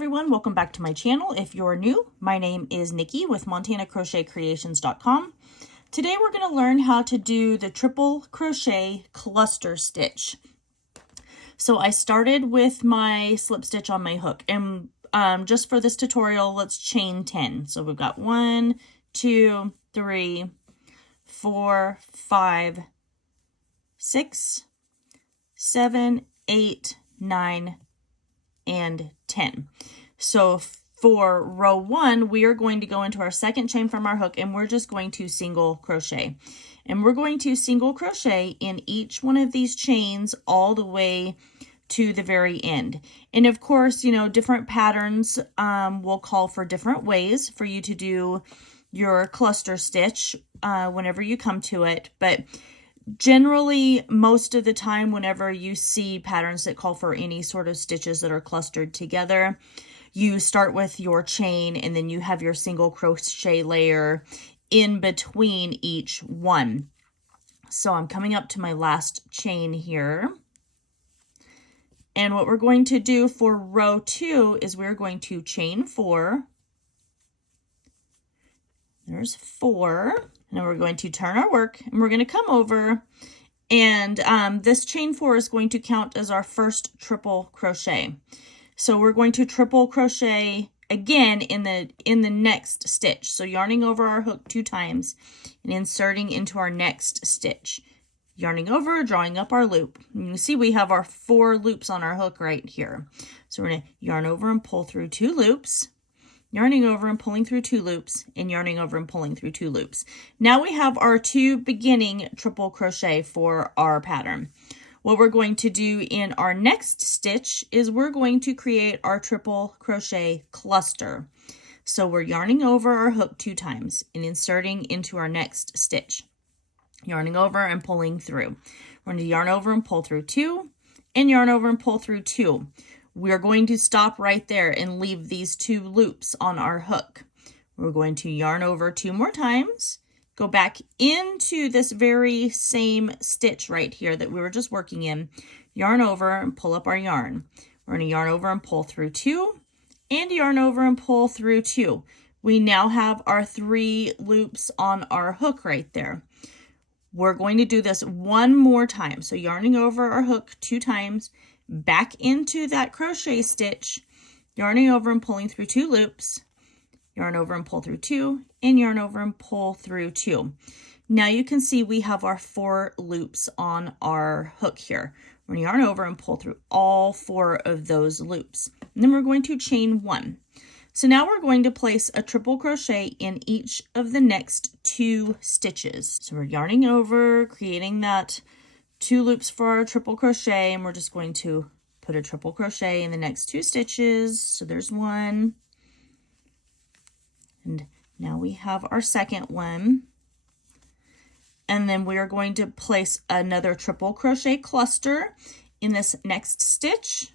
everyone, welcome back to my channel. If you're new, my name is Nikki with MontanaCrochetCreations.com. Today we're going to learn how to do the triple crochet cluster stitch. So I started with my slip stitch on my hook, and just for this tutorial, let's chain 10. So we've got 1, 2, 3, 4, 5, 6, 7, 8, 9, and 10. So for row 1, we are going to go into our second chain from our hook, and we're just going to single crochet. And we're going to single crochet in each one of these chains all the way to the very end. And of course, you know, different patterns will call for different ways for you to do your cluster stitch whenever you come to it. But generally, most of the time, whenever you see patterns that call for any sort of stitches that are clustered together, you start with your chain and then you have your single crochet layer in between each one. So I'm coming up to my last chain here. And what we're going to do for row 2 is we're going to chain 4. There's 4. And then we're going to turn our work and we're going to come over, and this chain 4 is going to count as our first triple crochet. So we're going to triple crochet again in the next stitch. So yarning over our hook 2 times and inserting into our next stitch. Yarning over, drawing up our loop. And you can see we have our 4 loops on our hook right here. So we're going to yarn over and pull through 2 loops. Yarning over and pulling through 2 loops, and yarning over and pulling through 2 loops. Now we have our 2 beginning triple crochet for our pattern. What we're going to do in our next stitch is we're going to create our triple crochet cluster. So we're yarning over our hook 2 times and inserting into our next stitch. Yarning over and pulling through. We're going to yarn over and pull through 2, and yarn over and pull through 2. We're going to stop right there and leave these 2 loops on our hook. We're going to yarn over 2 more times, go back into this very same stitch right here that we were just working in, yarn over and pull up our yarn. We're going to yarn over and pull through 2, and yarn over and pull through 2. We now have our 3 loops on our hook right there. We're going to do this one more time. So yarning over our hook 2 times, back into that crochet stitch, yarning over and pulling through 2 loops, yarn over and pull through 2, and yarn over and pull through 2. Now you can see we have our 4 loops on our hook here. We're going to yarn over and pull through all 4 of those loops. And then we're going to chain 1. So now we're going to place a triple crochet in each of the next 2 stitches. So we're yarning over, creating that 2 loops for our triple crochet, and we're just going to put a triple crochet in the next 2 stitches. So there's 1, and now we have our second one, and then we are going to place another triple crochet cluster in this next stitch.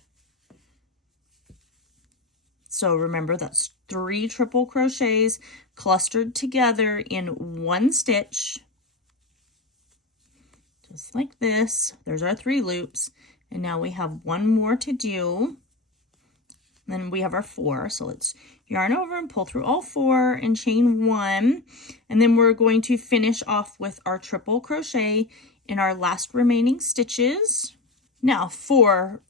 So remember, that's 3 triple crochets clustered together in 1 stitch. Just like this. There's our 3 loops, and now we have 1 more to do. Then we have our 4, so let's yarn over and pull through all 4 and chain 1, and then we're going to finish off with our triple crochet in our last remaining stitches. Now for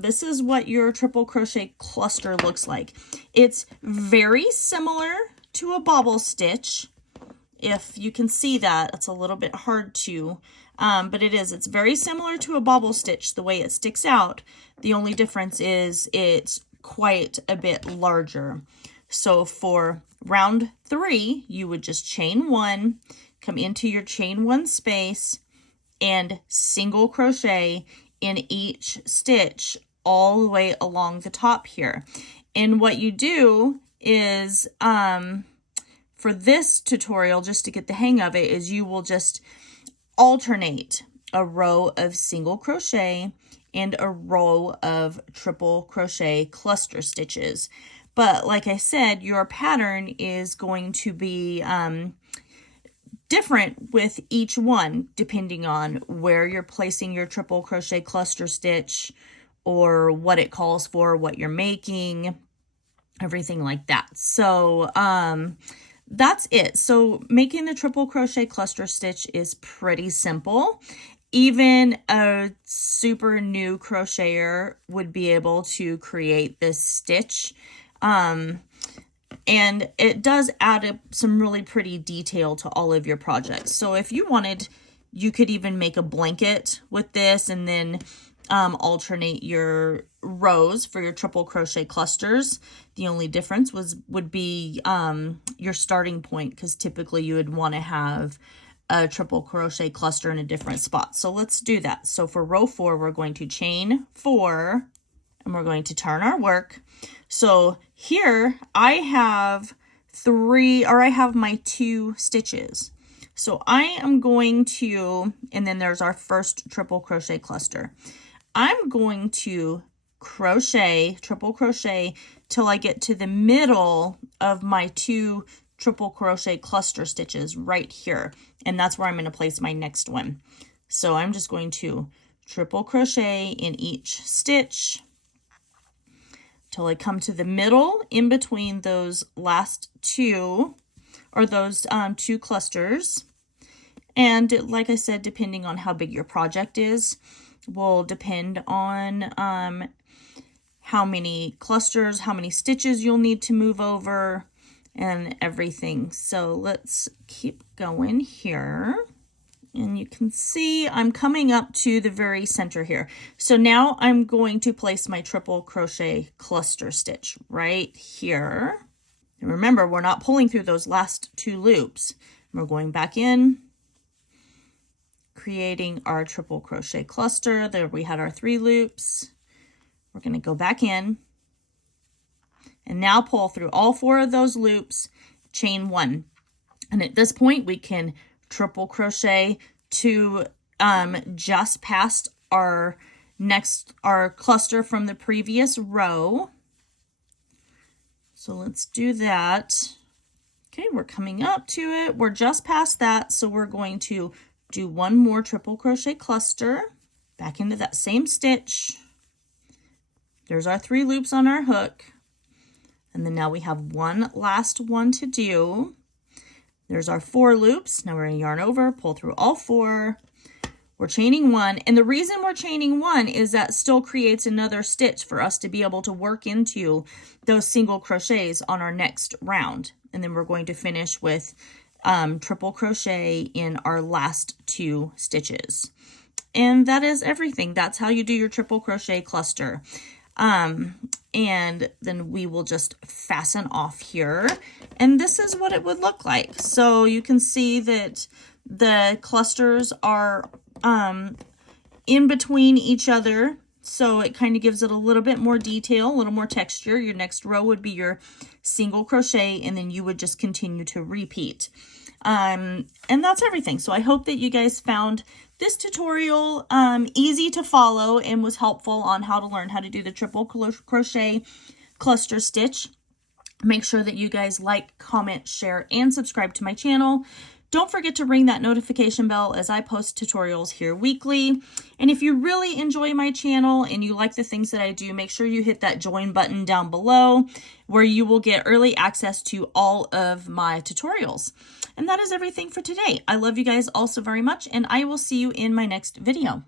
this is what your triple crochet cluster looks like. It's very similar to a bobble stitch. If you can see that, it's a little bit hard to, but it's very similar to a bobble stitch the way it sticks out. The only difference is it's quite a bit larger. So for round 3, you would just chain 1, come into your chain 1 space, and single crochet in each stitch all the way along the top here. And what you do is, for this tutorial, just to get the hang of it, is you will just alternate a row of single crochet and a row of triple crochet cluster stitches. But like I said, your pattern is going to be different with each one, depending on where you're placing your triple crochet cluster stitch or what it calls for, what you're making. everything like that. So that's it. So making the triple crochet cluster stitch is pretty simple. Even a super new crocheter would be able to create this stitch. And it does add some really pretty detail to all of your projects. So if you wanted, you could even make a blanket with this and then alternate your rows for your triple crochet clusters. The only difference would be your starting point, because typically you would want to have a triple crochet cluster in a different spot. So let's do that. So for row 4, we're going to chain 4 and we're going to turn our work. So here I have my 2 stitches. So I am going to, and then there's our first triple crochet cluster. I'm going to crochet, triple crochet, till I get to the middle of my 2 triple crochet cluster stitches right here. And that's where I'm going to place my next one. So I'm just going to triple crochet in each stitch till I come to the middle in between those last 2, or those 2 clusters. And like I said, depending on how big your project is, will depend on how many clusters, how many stitches you'll need to move over, and everything. So let's keep going here. And you can see I'm coming up to the very center here. So now I'm going to place my triple crochet cluster stitch right here. And remember, we're not pulling through those last 2 loops. We're going back in, creating our triple crochet cluster. There we had our 3 loops. We're going to go back in and now pull through all 4 of those loops, chain 1. And at this point we can triple crochet to just past our cluster from the previous row. So let's do that. Okay, we're coming up to it. We're just past that, so we're going to do 1 more triple crochet cluster back into that same stitch. There's our 3 loops on our hook. And then now we have 1 last one to do. There's our 4 loops. Now we're going to yarn over, pull through all 4. We're chaining 1. And the reason we're chaining 1 is that still creates another stitch for us to be able to work into those single crochets on our next round. And then we're going to finish with triple crochet in our last 2 stitches. And that is everything. That's how you do your triple crochet cluster. And then we will just fasten off here. And this is what it would look like. So you can see that the clusters are in between each other. So it kind of gives it a little bit more detail, a little more texture. Your next row would be your single crochet, and then you would just continue to repeat. And that's everything. So I hope that you guys found this tutorial easy to follow and was helpful on how to learn how to do the triple crochet cluster stitch. Make sure that you guys like, comment, share, and subscribe to my channel. Don't forget to ring that notification bell as I post tutorials here weekly. And if you really enjoy my channel and you like the things that I do, make sure you hit that join button down below where you will get early access to all of my tutorials. And that is everything for today. I love you guys all so very much, and I will see you in my next video.